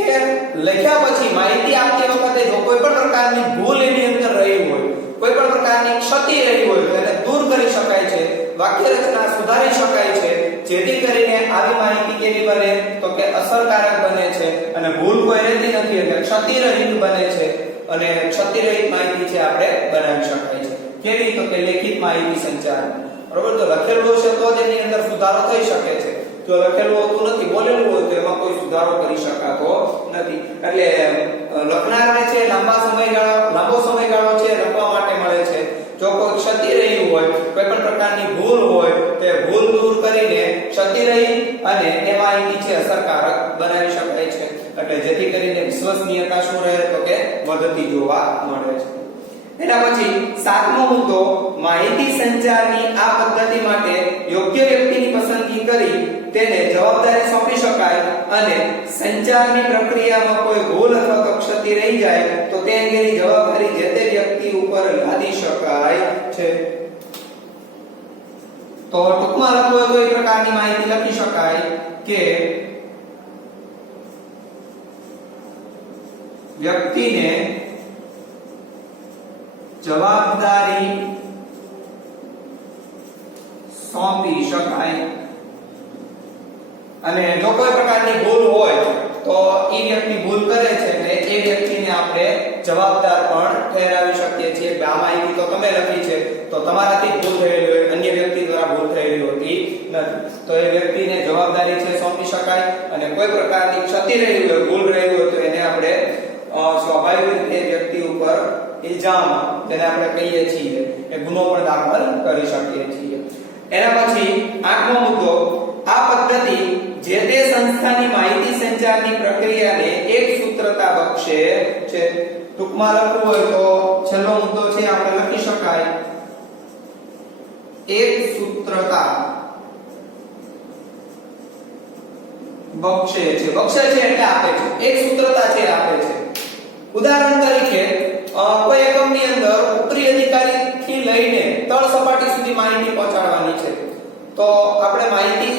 એ લખ્યા પછી માહિતી આપતી વખતે જો કોઈ પણ પ્રકારની ભૂલ એની અંદર રહી હોય, કોઈ પણ પ્રકારની ક્ષતિ રહી હોય તો એને દૂર કરી શકાય છે, વાક્ય રચના સુધારી શકાય છે, જેથી કરીને આવી માહિતી કેવી બને તો કે અસરકારક બને છે અને ભૂલ કોઈ રહેતી નથી એટલે ક્ષતિરહિત બને છે અને ક્ષતિરહિત માહિતી છે આપણે બનાવી શકાય છે. કેવી તો કે લેખિત માહિતી સંચાર. બરોબર, તો લખેલું હશે તો જ એની અંદર સુધારો થઈ શકે છે. જો લખેલું હોતું નથી, બોલેલું હોય તો એમાં કોઈ સુધારો કરી શકાતો નથી. એટલે લખનારને છે લાંબો સમયગાળો છે લખવા માટે મળે છે. જો કોઈ ક્ષતિ રહી હોય, કોઈ પણ પ્રકારની ભૂલ હોય તે ભૂલ દૂર કરીને ક્ષતિરહિત અને એ માહિતી છે અસરકારક બનાવી શકાય છે. એટલે જેથી કરીને વિશ્વસનીયતા શું રહે તો કે વધતી જોવા મળે છે. એના પછી સાતમો મુદ્દો, માહિતી સંચારની આ પદ્ધતિ માટે યોગ્ય વ્યક્તિની પસંદગી કરી તેને જવાબદારી સોંપી શકાય અને સંચારની પ્રક્રિયામાં કોઈ ભૂલ અથવા તો ક્ષતિ રહી જાય તો તે અંગેની જવાબદારી જે તે વ્યક્તિ ઉપર લાદી શકાય છે. તો ટૂંકમાં લખવું હોય તો એ પ્રકારની માહિતી લખી શકાય કે વ્યક્તિને જવાબદારી સોંપી શકાય અને જો કોઈ પ્રકારની ભૂલ હોય તો એ વ્યક્તિ ભૂલ કરે છે એટલે એ વ્યક્તિને આપણે જવાબદાર પણ ઠેરાવી શકીએ છીએ. આ માહિતી તો તમે લખી છે તો તમારાથી ભૂલ થયેલી હોય, અન્ય વ્યક્તિ દ્વારા ભૂલ થયેલી હોતી નથી, તો એ વ્યક્તિને જવાબદારી છે સોંપી શકાય અને કોઈ પ્રકારની ક્ષતિ રહી હોય, ભૂલ રહી હોય તો એને આપણે સ્વાભાવિક રીતે વ્યક્તિ ઉપર ઇલ્ઝામ જેને આપણે કહીએ છીએ એ ગુનો પણ દાખલ કરી શકીએ છીએ. એના પછી આઠમો મુદ્દો, આ પદ્ધતિ જે તે સંસ્થાની માહિતી સંચારની પ્રક્રિયાને એક સૂત્રતા બક્ષે છે. ટૂંકમાં લખવું હોય તો છેલ્લો મુદ્દો છે આપણે લખી શકાય એક સૂત્રતા બક્ષે છે. બક્ષે છે એટલે આપે છે, એક સૂત્રતા છે આપે છે. ઉદાહરણ તરીકે કોઈ એકમની અંદર ઉપરી અધિકારી થી લઈને તળ સપાટી સુધી માહિતી પહોંચાડવાની છે તો આપણે માહિતી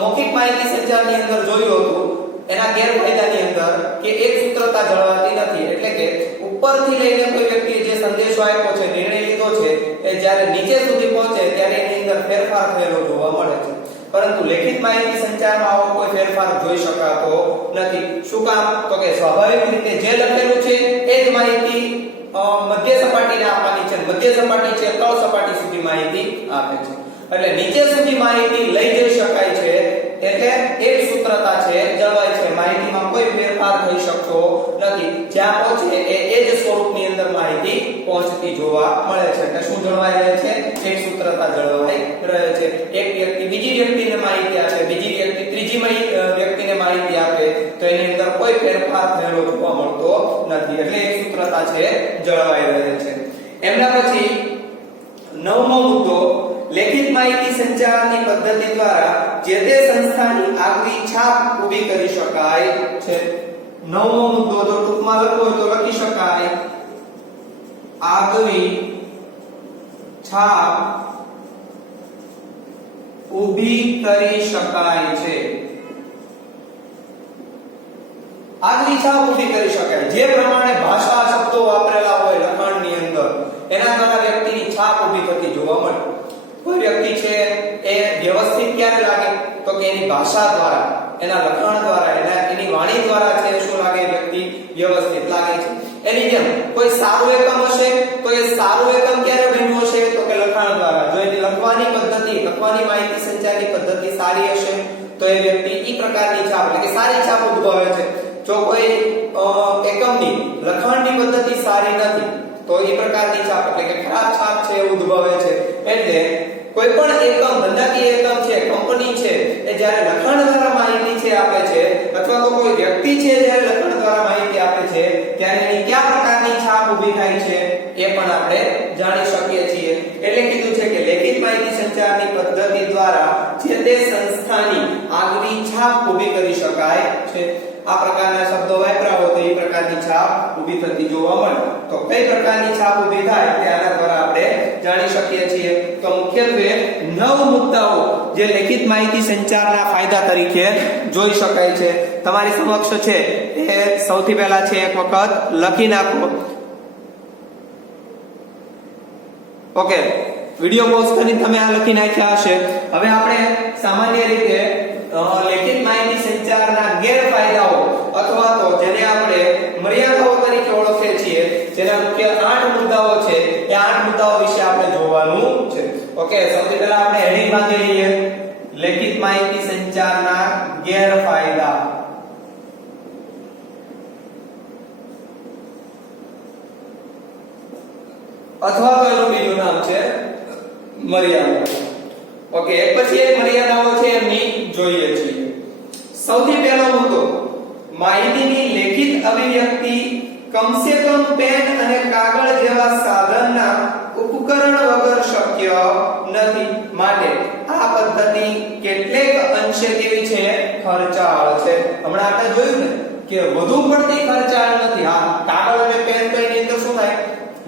મૌખિક માહિતી સંચારની અંદર જોયું હતું એના ગેરફાયદાની અંદર કે એક સૂત્રતા જળવાતી નથી. એટલે કે ઉપરથી લઈને કોઈ વ્યક્તિએ જે સંદેશો આપ્યો છે, નિર્ણય લીધો છે એ જ્યારે નીચે સુધી પહોંચે ત્યારે એની અંદર ફેરફાર થયેલો જોવા મળે છે. પરંતુ લેખિત માહિતી સંચારમાં આવો કોઈ ફેરફાર જોઈ શકાતો નથી. શું કામ તો કે સ્વાભાવિક રીતે જે લખેલું છે એ જ માહિતી મધ્ય સપાટીને આપવાની છે, મધ્ય સપાટી છે તળ સપાટી સુધી માહિતી આપે છે. એટલે નીચે સુધી માહિતી લઈ જઈ શકાય છે એટલે એક સૂત્રતા છે જળવાય છે, માહિતીમાં કોઈ ફેરફાર થઈ શકતો નથી. જ્યાં પહોંચે એ જ સ્વરૂપની અંદર માહિતી પહોંચતી જોવા મળે છે. એટલે શું જળવાઈ રહે છે? એક સૂત્રતા જળવાઈ રહે છે. એક વ્યક્તિ બીજી વ્યક્તિને માહિતી આપે, બીજી વ્યક્તિ ત્રીજી વ્યક્તિને માહિતી આપે તો એની અંદર કોઈ ફેરફાર થયેલો જોવા મળતો નથી. એટલે એક સૂત્રતા છે જળવાઈ રહે છે. એમના પછી નવમો મુદ્દો, લેખિત માહિતી સંચારની પદ્ધતિ દ્વારા જે તે સંસ્થાની આગવી છાપ ઊભી કરી શકાય છે. નવમો મુદ્દો જો ટૂંકમાં લખવો હોય તો લખી શકાય આગવી છાપ ઊભી કરી શકાય છે. છાપ ઊભી કરી શકાય. જે પ્રમાણે ભાષા શબ્દો વાપરેલા હોય લખાણની અંદર એના દ્વારા વ્યક્તિની છાપ ઊભી થતી જોવા મળે. કોઈ વ્યક્તિ છે એ વ્યવસ્થિત ક્યારે લાગે તો કે એની ભાષા દ્વારા, એના લખાણ દ્વારા, એની વાણી દ્વારા છે શું લાગે વ્યક્તિ વ્યવસ્થિત લાગે છે. એની જેમ કોઈ સારું એકમ હશે તો એ સારું એકમ ક્યારે બન્યું હશે તો કે લખાણ દ્વારા. જો એની લખવાની પદ્ધતિ, લખવાની માહિતી સંચારની પદ્ધતિ સારી હશે તો એ વ્યક્તિ ઈ પ્રકારની છાપ એટલે કે સારી છાપ ઉદ્ભવે છે. જો કોઈ એકમની લખાણની પદ્ધતિ સારી નથી તો ઈ પ્રકારની છાપ એટલે કે ખરાબ છાપ છે એ ઉદ્ભવે છે. એટલે કોઈ પણ એકમ, ધંધાકીય એકમ છે, કંપની છે એ જ્યારે લખાણ દ્વારા માહિતી છે આપે છે અથવા તો કોઈ વ્યક્તિ છે જ્યારે લખાણ દ્વારા માહિતી આપે છે ત્યારે એની કયા પ્રકારની છાપ ઊભી થાય છે એ પણ આપણે જાણી શકીએ છીએ. એટલે કીધું છે કે લેખિત માહિતી સંચારની પદ્ધતિ દ્વારા જે તે સંસ્થાની આગવી છાપ ઊભી કરી શકાય છે. આ પ્રકારના શબ્દો વાપર્યા હોય તો એ પ્રકારની છાપ ઊભી થતી જોવા મળે. તો કઈ પ્રકારની છાપ ઊભી થાય તે આના દ્વારા આપણે જાણી શકીએ છીએ. તો મુખ્યત્વે 9 મુદ્દાઓ જે લેખિત માહિતી સંચારના ફાયદા તરીકે જોઈ શકાય છે. તમારી સમક્ષ છે એ સૌથી પહેલા છે એક વખત લખી નાખો. ઓકે, વિડિયો પોઝ કરીને તમે આ લખી નાખ્યા હશે. હવે આપણે સામાન્ય રીતે લેખિત માહિતી સંચારના ગેરફાયદાઓ અથવા તો જેને આપણે મર્યાદાઓ તરીકે ઓળખીએ છીએ, જેના મુખ્ય 8 મુદ્દાઓ છે એ 8 મુદ્દાઓ વિશે આપણે જોવાનું છે. ઓકે, સૌથી પહેલા આપણે હેડિંગ બાંધી લઈએ. લેખિત માહિતી સંચારના ગેરફાયદા. અથવા તો એનું બીજું નામ છે મર્યાદા. ઓકે, એક પછી એક મર્યાદાઓ છે એમની જોઈએ છીએ. સૌથી પહેલો મુદ્દો, માહિતીની લેખિત અભિવ્યક્તિ કમસે કમ પેન અને કાગળ જેવા સાધનના ઉપકરણ વગર શક્ય નથી. માટે આ પદ્ધતિ કેટલેક અંશે કેવી છે? ખર્ચાળ છે. હમણાં આપણે જોયું ને કે વધુ પડતી ખર્ચાળ નથી. હા, કાગળ અને પેન તો એની અંદર શું થાય?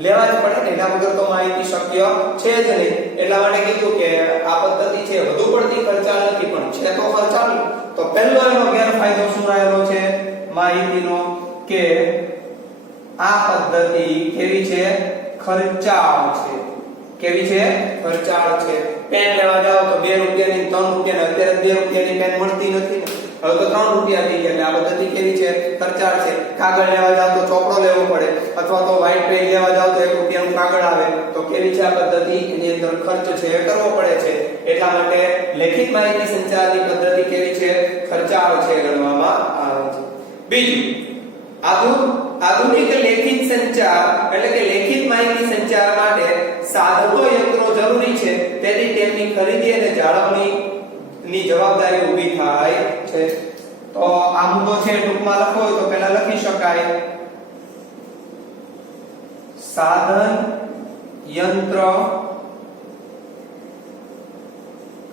લેવા જ પડે ને, એના વગર તો માહિતી શક્ય છે જ નહીં. એટલા માટે કીધું કે આ પદ્ધતિ છે વધુ પડતી ખર્ચાળ નથી પણ છે તો ખર્ચાળ. તો પહેલો એનો ગેરફાયદો શું રહેલો છે માહિતીનો? કે આ પદ્ધતિ કેવી છે? ખર્ચાળ છે. કેવી છે? ખર્ચાળ છે. પેન લેવા જાવ તો 2 રૂપિયાની 3 રૂપિયાની, અત્યારે 2 રૂપિયાની પેન મળતી નથી ને, હવે તો 3 રૂપિયા થઈ ગયા. એટલે આ પદ્ધતિ કેવી છે? ખર્ચાળ છે. કાગળ લેવા જાવ તો ચોપડો લેવો પડે અથવા તો વ્હાઈટ પેન લેવા જાવ તો 1 રૂપિયાનું કાગળ આવે. તો કેવી છે આ પદ્ધતિ? એની અંદર ખર્ચ છે એ કરવો પડે છે. એટલા માટે લેખિત માહિતી સંચારની પદ્ધતિ કેવી છે? ખર્ચાળ છે ગણવામાં આવે છે. બીજું, આધુનિક લેખિત સંચાર એટલે કે લેખિત માહિતી સંચાર માટે સાધનો યંત્રો જરૂરી છે. તેથી તેમની ખરીદી અને જાળવણી ની જવાબદારી ઊભી થાય છે. તો આ મુદ્દો છે ટૂંકમાં લખો હોય તો પહેલા લખી શકાય સાધન યંત્ર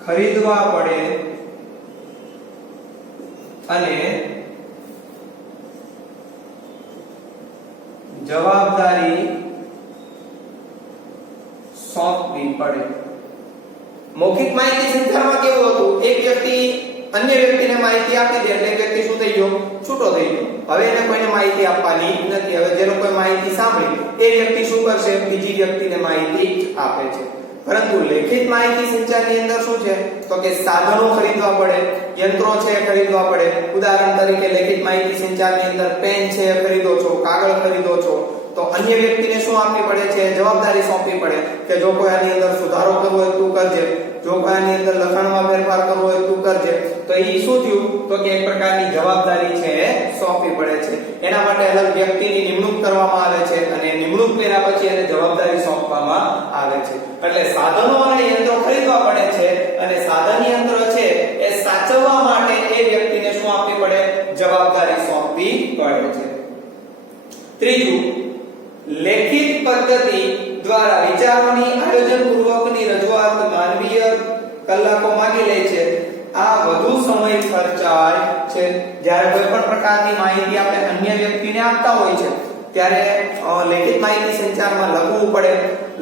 ખરીદવા પડે અને જવાબદારી સોંપવી પડે. મૌખિક માહિતી સંચારમાં કેવું હતું? એક વ્યક્તિ અન્ય વ્યક્તિને માહિતી આપી દે એટલે વ્યક્તિ શું થઈ ગયો? છૂટો થઈ ગયો. હવે એને કોઈને માહિતી આપવાની નથી. હવે જેનો કોઈ માહિતી સાંભળી એ વ્યક્તિ શું કરશે? બીજી વ્યક્તિને માહિતી આપે છે. પરંતુ લેખિત માહિતી સંચારની અંદર શું છે? તો કે સાધનો ખરીદવા પડે, યંત્રો છે ખરીદવા પડે. ઉદાહરણ તરીકે લેખિત માહિતી સંચારની અંદર પેન છે ખરીદો છો, કાગળ ખરીદો છો તો અન્ય વ્યક્તિને શું આપવી પડે છે? જવાબદારી સોંપવી પડે કે જો કોઈ આની અંદર સુધારો કરવો હોય તું કરજે, જો કોઈ આની અંદર લખાણમાં ફેરફાર કરવો હોય તું કરજે. તો એ શું થયું? તો કે એક પ્રકારની જવાબદારી છે સોંપવી પડે છે. એના માટે અલગ વ્યક્તિની નિમણૂક કરવામાં આવે છે અને નિમણૂક કર્યા પછી એને જવાબદારી સોંપવામાં આવે છે. એટલે સાધનો અને યંત્રો ખરીદવા પડે છે અને સાધન યંત્ર છે એ સાચવવા માટે એ વ્યક્તિને શું આપવી પડે? જવાબદારી સોંપવી પડે છે. ત્રીજું, લેખિત પદ્ધતિ દ્વારા વિચારોની આયોજનપૂર્વકની રજૂઆત માનવીય કલાકો માંગી લે છે. આ વધુ સમય ખર્ચાળ છે. જ્યારે કોઈ પણ પ્રકારની માહિતી આપણે અન્ય વ્યક્તિને આપતા હોય છે ત્યારે લેખિત માહિતી સંચારમાં લખવું પડે.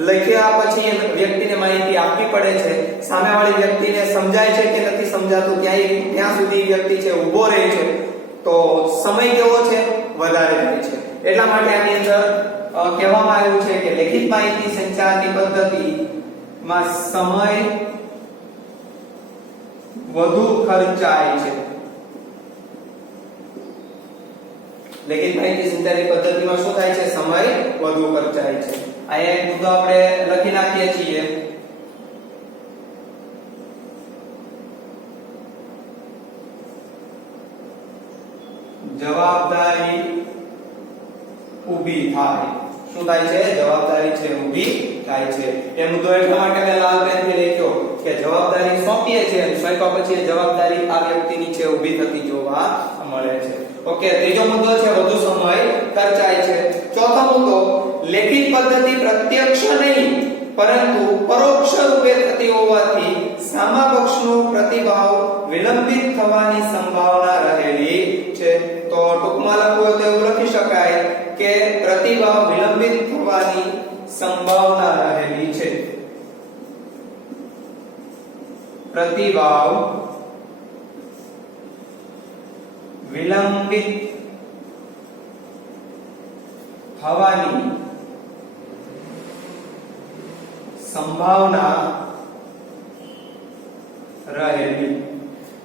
લખ્યા પછી વ્યક્તિને માહિતી આપવી પડે છે. સામેવાળી વ્યક્તિને સમજાય છે કે નથી સમજાતું ત્યાં સુધી વ્યક્તિ છે ઊભો રહે છે. તો સમય કેવો છે? વધારે જાય છે. એટલા માટે આની અંદર કહેવામાં આવ્યું છે કે લેખિત માહિતી સંચારની પદ્ધતિમાં સમય વધુ ખર્ચાય છે. લેખિત માહિતી સંચારની પદ્ધતિમાં શું થાય છે? સમય વધુ ખર્ચાય છે. અહીંયા એક મુદ્દો આપણે લખી નાખીએ છીએ. જવાબદારી ઊભી થાય. શું થાય છે? જવાબદારી છે ઊભી થાય છે. એ મુદ્દો એટલા માટે મેં લાલ પેનથી લખ્યો કે જવાબદારી સોંપીએ છીએ અને સોંપ્યા પછી જવાબદારી આ વ્યક્તિની છે ઊભી થતી જોવા મળે છે. ઓકે, ત્રીજો મુદ્દો છે વધુ સમય ખર્ચાય છે. ચોથો મુદ્દો લેખિત પદ્ધતિ પ્રત્યક્ષ નહીં પરંતુ પરોક્ષ રૂપે થતી હોવાથી સામા પક્ષનો પ્રતિભાવ વિલંબિત થવાની સંભાવના રહેલી છે. તો ટૂંકમાં લખવું તો એવું લખી શકાય કે પ્રતિભાવ વિલંબિત થવાની સંભાવના રહેલી છે. પ્રતિભાવ વિલંબિત થવાની સંભાવના રહેલી.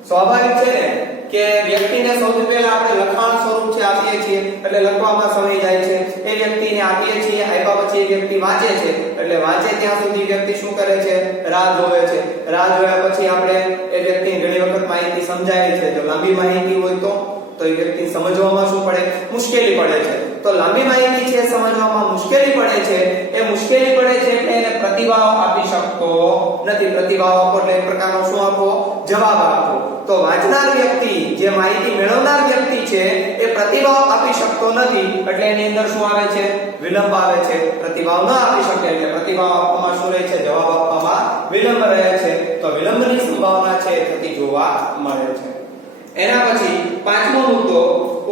સ્વાભાવિક છે ને કે વ્યક્તિને સૌથી પહેલા આપણે લખાણ સ્વરૂપ છે આપીએ છીએ એટલે લખવામાં સમય જાય છે. એ વ્યક્તિને આપીએ છીએ, આપ્યા પછી એ વ્યક્તિ વાંચે છે એટલે વાંચે ત્યાં સુધી વ્યક્તિ શું કરે છે? રાહ જોવે છે. રાહ જોયા પછી આપણે એ વ્યક્તિને ઘણી વખત માહિતી સમજાવી છે. જો લાંબી માહિતી હોય તો એ વ્યક્તિ સમજવામાં શું પડે? મુશ્કેલી પડે છે. તો લાંબી માહિતી છે સમજવામાં મુશ્કેલી પડે છે. એ મુશ્કેલી પડે છે એટલે એને પ્રતિભાવ આપી શકતો નથી. પ્રતિભાવ આપો એટલે એક પ્રકારનો શું આપો? જવાબ આપો. તો વાંચનાર વ્યક્તિ, જે માહિતી મેળવનાર વ્યક્તિ છે, એ પ્રતિભાવ આપી શકતો નથી એટલે એની અંદર શું આવે છે? વિલંબ આવે છે. પ્રતિભાવ ન આપી શકે એટલે પ્રતિભાવ આપવામાં શું રહે છે? જવાબ આપવામાં વિલંબ રહે છે. તો વિલંબની સંભાવના છે થતી જોવા મળે છે. એના પછી પાંચમો મુદ્દો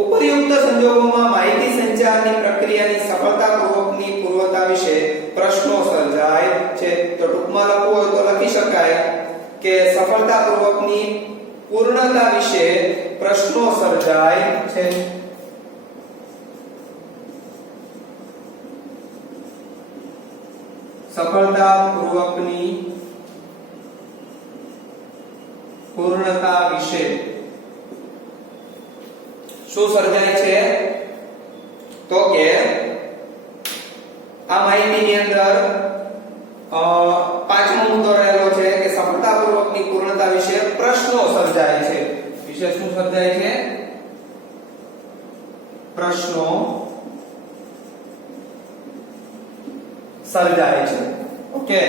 ઉપયુક્ત સંજોગોમાં માહિતી સંચારની પ્રક્રિયાની સફળતાપૂર્વકની પૂર્વતા વિશે પ્રશ્નો સર્જાય છે. તો ટૂંકમાં લખવું હોય તો લખી શકાય કે સફળતાપૂર્વકની પૂર્ણતા વિશે પ્રશ્નો સર્જાય છે. સફળતાપૂર્વકની પૂર્ણતા વિશે શું સર્જાય છે? તો કે આ માહિતીની અંદર પાંચમો મુદ્દો રહેલો છે કે સફળતાપૂર્વકની પૂર્ણતા વિશે પ્રશ્નો સર્જાય છે. વિશે શું સર્જાય છે? પ્રશ્નો સર્જાય છે. ઓકે,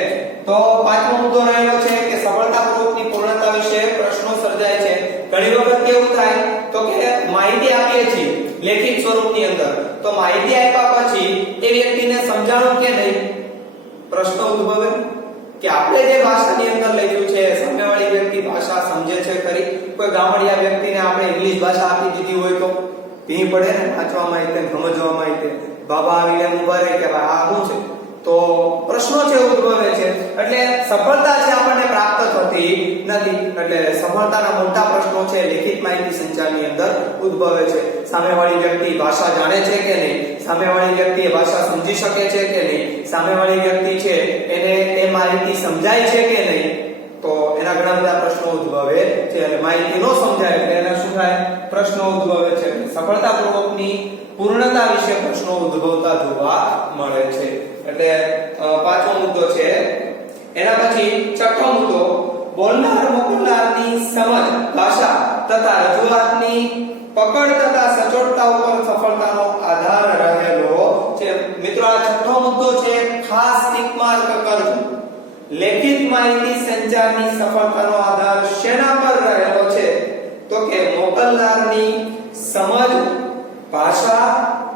તો પાંચમો મુદ્દો રહેલો છે કે સફળતાપૂર્વકની પૂર્ણતા વિશે પ્રશ્નો સર્જાય છે. ઘણી વખત કેવું થાય તો કે માહિતી આપીએ છીએ લેખિત સ્વરૂપની અંદર, તો માહિતી આપ્યા પછી એ વ્યક્તિને સમજાણું કે નહીં? પ્રશ્ન ઉદ્ભવે કે આપણે જે ભાષાની અંદર લખ્યું છે સામેવાળી વ્યક્તિ ભાષા સમજે છે ખરી? કોઈ ગામડિયા વ્યક્તિને આપણે ઇંગ્લિશ ભાષા આપી દીધી હોય તો ભી પડે ને વાંચવામાં આવે સમજવામાં આવે. બાબા આવીને ઊભા રહે કે ભાઈ આ શું છે? તો પ્રશ્નો છે ઉદ્ભવે છે એટલે સફળતા છે આપણને પ્રાપ્ત થતી નથી. એટલે સફળતાના મોટા પ્રશ્નો છે લેખિત માહિતી સંચારની અંદર ઉદ્ભવે છે. સામેવાળી વ્યક્તિ ભાષા જાણે છે કે નહીં? સામેવાળી વ્યક્તિ એ ભાષા સમજી શકે છે કે નહીં? સામેવાળી વ્યક્તિ છે એને એ માહિતી સમજાય છે કે નહીં? તો એના ઘણા બધા પ્રશ્નો ઉદ્ભવે છે. અને માહિતી ન સમજાય એટલે એના શું થાય? પ્રશ્નો ઉદ્ભવે છે. સફળતાપૂર્વકની પૂર્ણતા વિશે પ્રશ્નો ઉદ્ભવતા જોવા મળે છે. એટલે પાંચમો મુદ્દો છે. એના પછી છઠ્ઠો મુદ્દો બોલનાર મોકલનારની સમજ ભાષા તથા રજૂઆતની પકડ તથા સચોટતા ઉપર સફળતાનો આધાર રહેલો છે. મિત્રો આ છઠ્ઠો મુદ્દો છે, ખાસ ટીક માર્ક કરજો. લેખિત માહિતી સંચારની સફળતાનો આધાર શેના પર રહેલો છે? તો કે મોકલનારની સમજ ભાષા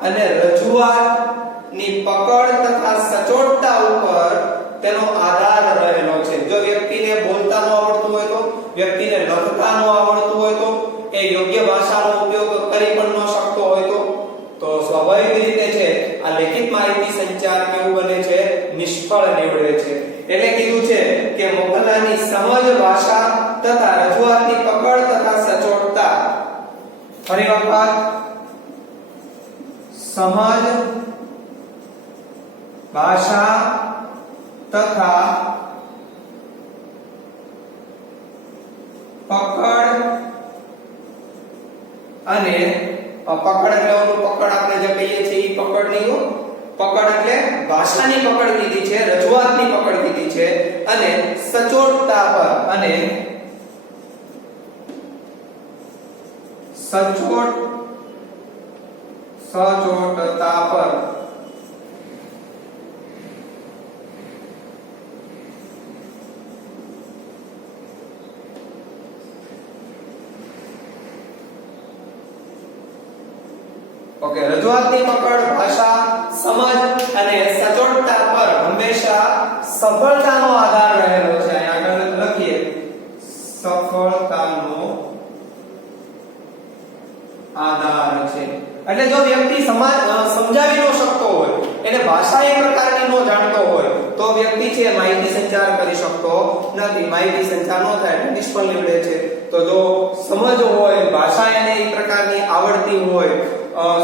અને રજૂઆતની પકડ તથા સચોટતા ઉપર તેનો આધાર રહેલો છે. જો વ્યક્તિને બોલતા ન આવડતું હોય તો, વ્યક્તિને લખતા ન આવડતું હોય તો, એ યોગ્ય ભાષાનો ઉપયોગ કરી પણ ન શકતો હોય તો સ્વાભાવિક રીતે છે આ લેખિત માહિતી સંચાર કેવું બને છે? નિષ્ફળ નીવડે છે. એટલે કીધું છે કે મોકલનારની સમજ ભાષા તથા રજૂઆતની પકડ તથા સચોટતા ફરી વખત સમજ ભાષા તથા પકડ અને પકડ એટલે ઓલું પકડ આપણે જે કહીએ છીએ એ પકડ નહીં, પકડ એટલે ભાષાની પકડ કીધી છે, રજૂઆતની પકડ કીધી છે, અને સચોટતા પર અને સચોટતા પર ઓકે, રજૂઆતની પકડ, ભાષા, સમજ અને સચોટતા પર હંમેશા સફળતાનો આધાર રહેલો છે. અહીં આગળ લખીએ સફળતાનો આધાર છે. એટલે જો વ્યક્તિ સમજાવી ન શકતો હોય, એને ભાષા એક પ્રકારની ન જાણતો હોય, તો વ્યક્તિ છે માહિતી સંચાર કરી શકતો નથી. માહિતી સંચાર ન થાય એટલે નિષ્ફળ નીવડે છે. તો જો સમજ હોય, ભાષા એને એક પ્રકારની આવડતી હોય,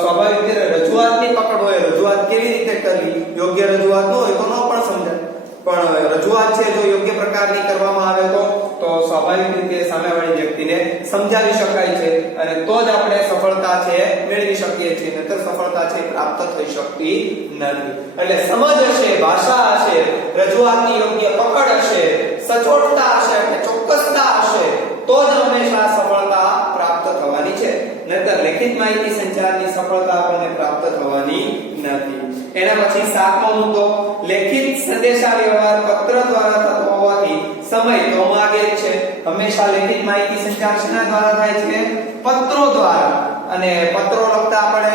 સ્વાભાવિક રીતે રજૂઆતની પકડ હોય, રજૂઆત કેવી રીતે કરવી, યોગ્ય રજૂઆત ન હોય તો ન પણ સમજાય. પણ રજૂઆત છે જો યોગ્ય પ્રકારની કરવામાં આવે તો સ્વાભાવિક રીતે સામેવાળી વ્યક્તિને સમજાવી શકાય છે, અને તો જ આપણે સફળતા છે મેળવી શકીએ છીએ, નહીતર સફળતા છે પ્રાપ્ત થઈ શકતી નથી. એટલે સમજ હશે, ભાષા હશે, રજૂઆતની યોગ્ય પકડ હશે, સચોટતા હશે, એટલે ચોક્કસતા હશે, તો જ હંમેશા સફળતા પ્રાપ્ત થવાની છે. નહીતર લેખિત માહિતી સંચારની સફળતા આપણને પ્રાપ્ત થવાની નથી. એના પછી 7મો મુદ્દો, લેખિત સંદેશા વ્યવહાર પત્ર દ્વારા થતો હોવાથી સમય તો માગે છે. હંમેશા લેખિત માહિતી સંચાર શેના દ્વારા થાય છે? પત્રો દ્વારા. અને પત્રો લખતા આપણે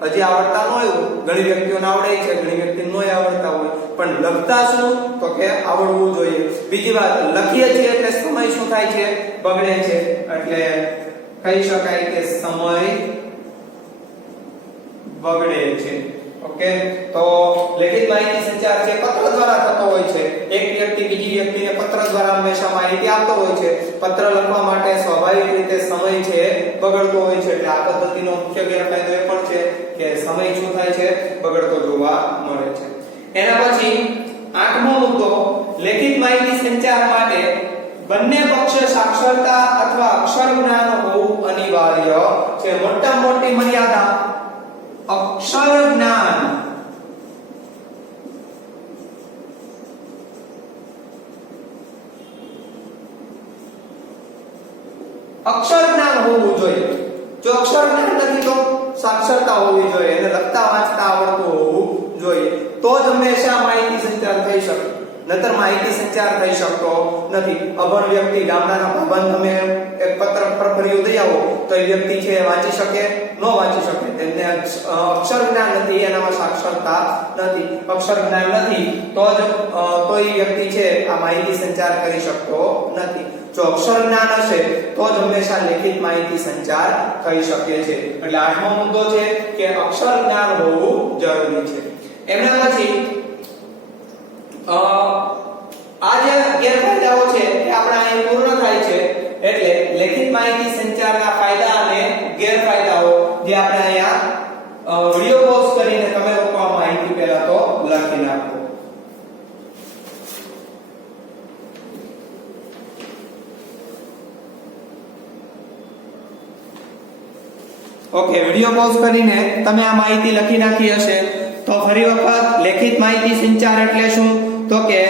હજી આવડતા ન હોય, ઘણી વ્યક્તિઓને આવડે છે, ઘણી વ્યક્તિને ન આવડતા હોય, પણ લખતા શું તો કે આવડવું જોઈએ. બીજી વાત, લખીએ છીએ એટલે સમય શું થાય છે? બગડે છે. એટલે કહી શકાય કે સમય બગડે છે. ઓકે, તો લેખિત માહિતી સંચાર છે પત્ર દ્વારા થતો હોય છે. એક વ્યક્તિ બીજી વ્યક્તિને પત્ર દ્વારા હંમેશા માહિતી આપતો હોય છે. પત્ર લખવા માટે સ્વાભાવિક રીતે સમય છે બગડતો હોય છે. એટલે આ પદ્ધતિનો મુખ્ય ગેરફાયદો એ પણ છે કે સમય શું થાય છે? બગડતો જોવા મળે છે. એના પછી 8મો મુદ્દો, લેખિત માહિતી સંચાર માટે બંને પક્ષે સાક્ષરતા અથવા અક્ષર જ્ઞાન હોવું અનિવાર્ય છે. મોટામાં મોટી મર્યાદા અક્ષર જ્ઞાન. અક્ષર જ્ઞાન હોવું જોઈએ. જો અક્ષર જ્ઞાન નથી તો સાક્ષરતા હોવી જોઈએ, અને લખતા વાંચતા આવડતું હોવું જોઈએ, તો જ હંમેશા માહિતી સંચાર થઈ શકે. નતર માહિતી સંચાર થઈ શકતો નથી. અભણ વ્યક્તિ, ગામડાના ભાઈબંધ તમે એક પત્ર પર ભર્યું દઈ આવો તો એ વ્યક્તિ છે વાંચી શકે? ન વાંચી શકે. તેમને અક્ષર જ્ઞાન નથી, એનામાં સાક્ષરતા નથી. અક્ષર જ્ઞાન નથી તો જ તો એ વ્યક્તિ છે આ માહિતી સંચાર કરી શકતો નથી. જો અક્ષર જ્ઞાન હશે તો જ હંમેશા લેખિત માહિતી સંચાર થઈ શકે છે. એટલે 8મો મુદ્દો છે કે અક્ષર જ્ઞાન હોવું જરૂરી છે. એમના પછી આ જે ગેરફાયદાઓ છે એ આપણા અહીં પૂર્ણ થાય છે. એટલે લેખિત માહિતી સંચારના ફાયદા અને ગેરફાયદાઓ જે આપણે અહીંયા વિડિયો પોઝ કરીને તમે લોકો આ માહિતી પહેલા તો લખી નાખો. ઓકે, વિડિયો પોઝ કરીને તમે આ માહિતી લખી નાખી હશે. તો ફરી વખત લેખિત માહિતી સંચાર એટલે શું? તો કે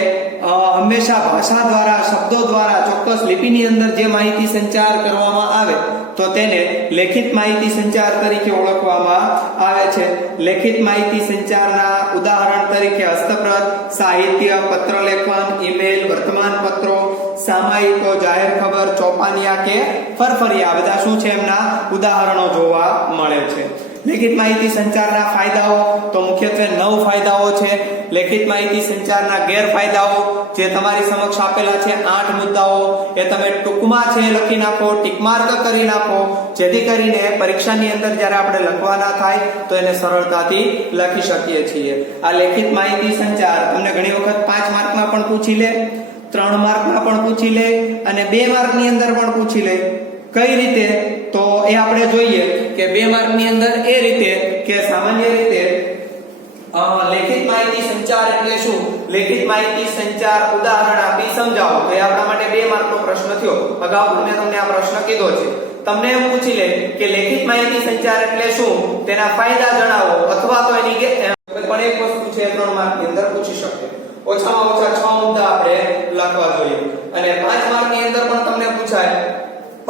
હંમેશા ભાષા દ્વારા, શબ્દો દ્વારા, ચોક્કસ લિપિની અંદર જે માહિતી સંચાર કરવામાં આવે તો તેને લેખિત માહિતી સંચાર તરીકે ઓળખવામાં આવે છે. લેખિત માહિતી સંચારના ઉદાહરણ તરીકે હસ્તપ્રત, સાહિત્ય, પત્રલેખન, ઈમેલ, વર્તમાનપત્રો, સામાયિકો, જાહેર ખબર, ચોપાનિયા કે ફરફરિયા, બધા શું છે એમના ઉદાહરણો જોવા મળે છે. લેખિત માહિતી સંચારના ફાયદાઓ તો મુખ્યત્વે 9 ફાયદાઓ છે. લેખિત માહિતી સંચારના ગેરફાયદાઓ જે તમારી સમક્ષ આપેલા છે 8 મુદ્દાઓ, એ તમે ટૂંકમાં છે લખી નાખો, ટિક માર્ક કરી નાખો, જેથી કરીને પરીક્ષાની અંદર જ્યારે આપણે લખવાના થાય તો એને સરળતાથી લખી શકીએ છીએ. આ લેખિત માહિતી સંચાર તમને ઘણી વખત 5 માર્કમાં પણ પૂછી લે, 3 માર્કમાં પણ પૂછી લે અને 2 માર્કની અંદર પણ પૂછી લે. કઈ રીતે? તો એ આપણે જોઈએ કે 2 માર્કની અંદર એ રીતે કે સામાન્ય રીતે લેખિત માહિતી સંચાર એટલે શું, લેખિત માહિતી સંચાર ઉદાહરણ આપી સમજાવો. તો એ આપણા માટે 2 માર્કનો પ્રશ્ન થયો. અગાઉ મેં તમને આ પ્રશ્ન કીધો છે. તમને એમ પૂછી લે કે લેખિત માહિતી સંચાર એટલે શું, તેના ફાયદા જણાવો, અથવા તો એની પણ એક વસ્તુ છે 3 માર્કની અંદર પૂછી શકે. ઓછામાં ઓછા 6 મુદ્દા આપણે લખવા જોઈએ. અને 5 માર્કની અંદર પણ તમને પૂછાય.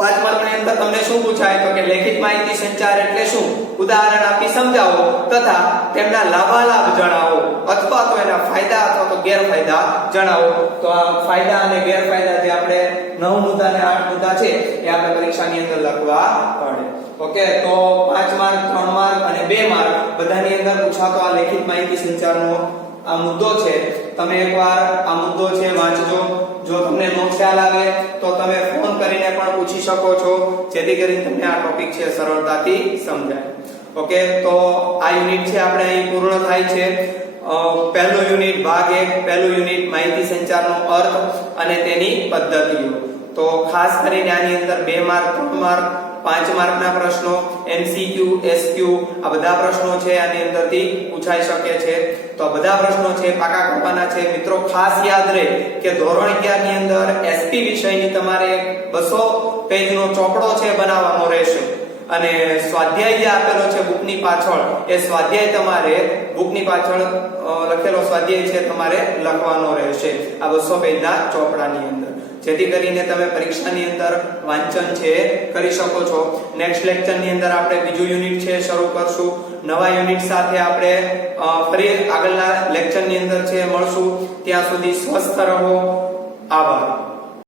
5 માર્કની અંદર તમને શું પૂછાય તો કે લેખિત માહિતી સંચાર એટલે શું, ઉદાહરણ આપી સમજાવો તથા તેમના લાભાલાભ જણાવો, અથવા તો એના ફાયદા અથવા તો ગેરફાયદા જણાવો. તો આ ફાયદા અને ગેરફાયદા જે આપણે 9 મુદ્દા અને 8 મુદ્દા છે એ આપણે પરીક્ષાની અંદર લખવા પડે. ઓકે, તો 5 માર્ક, 3 માર્ક અને 2 માર્ક બધાની અંદર પૂછાતો આ લેખિત માહિતી સંચારનો આ મુદ્દો છે. તમે એકવાર આ મુદ્દો છે વાંચજો. જો તમને નો ખ્યાલ આવે તો તમે ફોન કરીને પણ પૂછી શકો છો, જેથી કરીને તમને આ ટોપિક છે સરળતાથી સમજાય. ઓકે, તો આ યુનિટ છે આપણે અહીં પૂર્ણ થાય છે. પહેલો યુનિટ ભાગ 1, પહેલું યુનિટ માહિતી સંચારનો અર્થ અને તેની પદ્ધતિઓ. તો ખાસ કરીને આની અંદર 2 માર્ક, 3 માર્ક, 5 માર્કના પ્રશ્નો, MCQ, SQ આ બધા પ્રશ્નો છે આની અંદરથી પૂછાઈ શકે છે. તો આ બધા પ્રશ્નો છે પાકા કરવાના છે. મિત્રો ખાસ યાદ રહે કે ધોરણ 11 ની અંદર SP વિષયની તમારે 200 પેજનો ચોપડો છે બનાવવાનો રહેશે. અને સ્વાધ્યાય જે આપેલો છે બુકની પાછળ, એ સ્વાધ્યાય તમારે બુકની પાછળ લખેલો સ્વાધ્યાય છે તમારે લખવાનો રહેશે આ 200 પેજના ચોપડાની અંદર, જેથી કરીને તમે પરીક્ષાની અંદર વાંચન છે કરી શકો છો. નેક્સ્ટ લેક્ચરની અંદર આપણે બીજું યુનિટ છે શરૂ કરશું. નવા યુનિટ સાથે આપણે ફરી આગળના લેક્ચરની અંદર છે મળશું. ત્યાં સુધી સ્વસ્થ રહો. આભાર.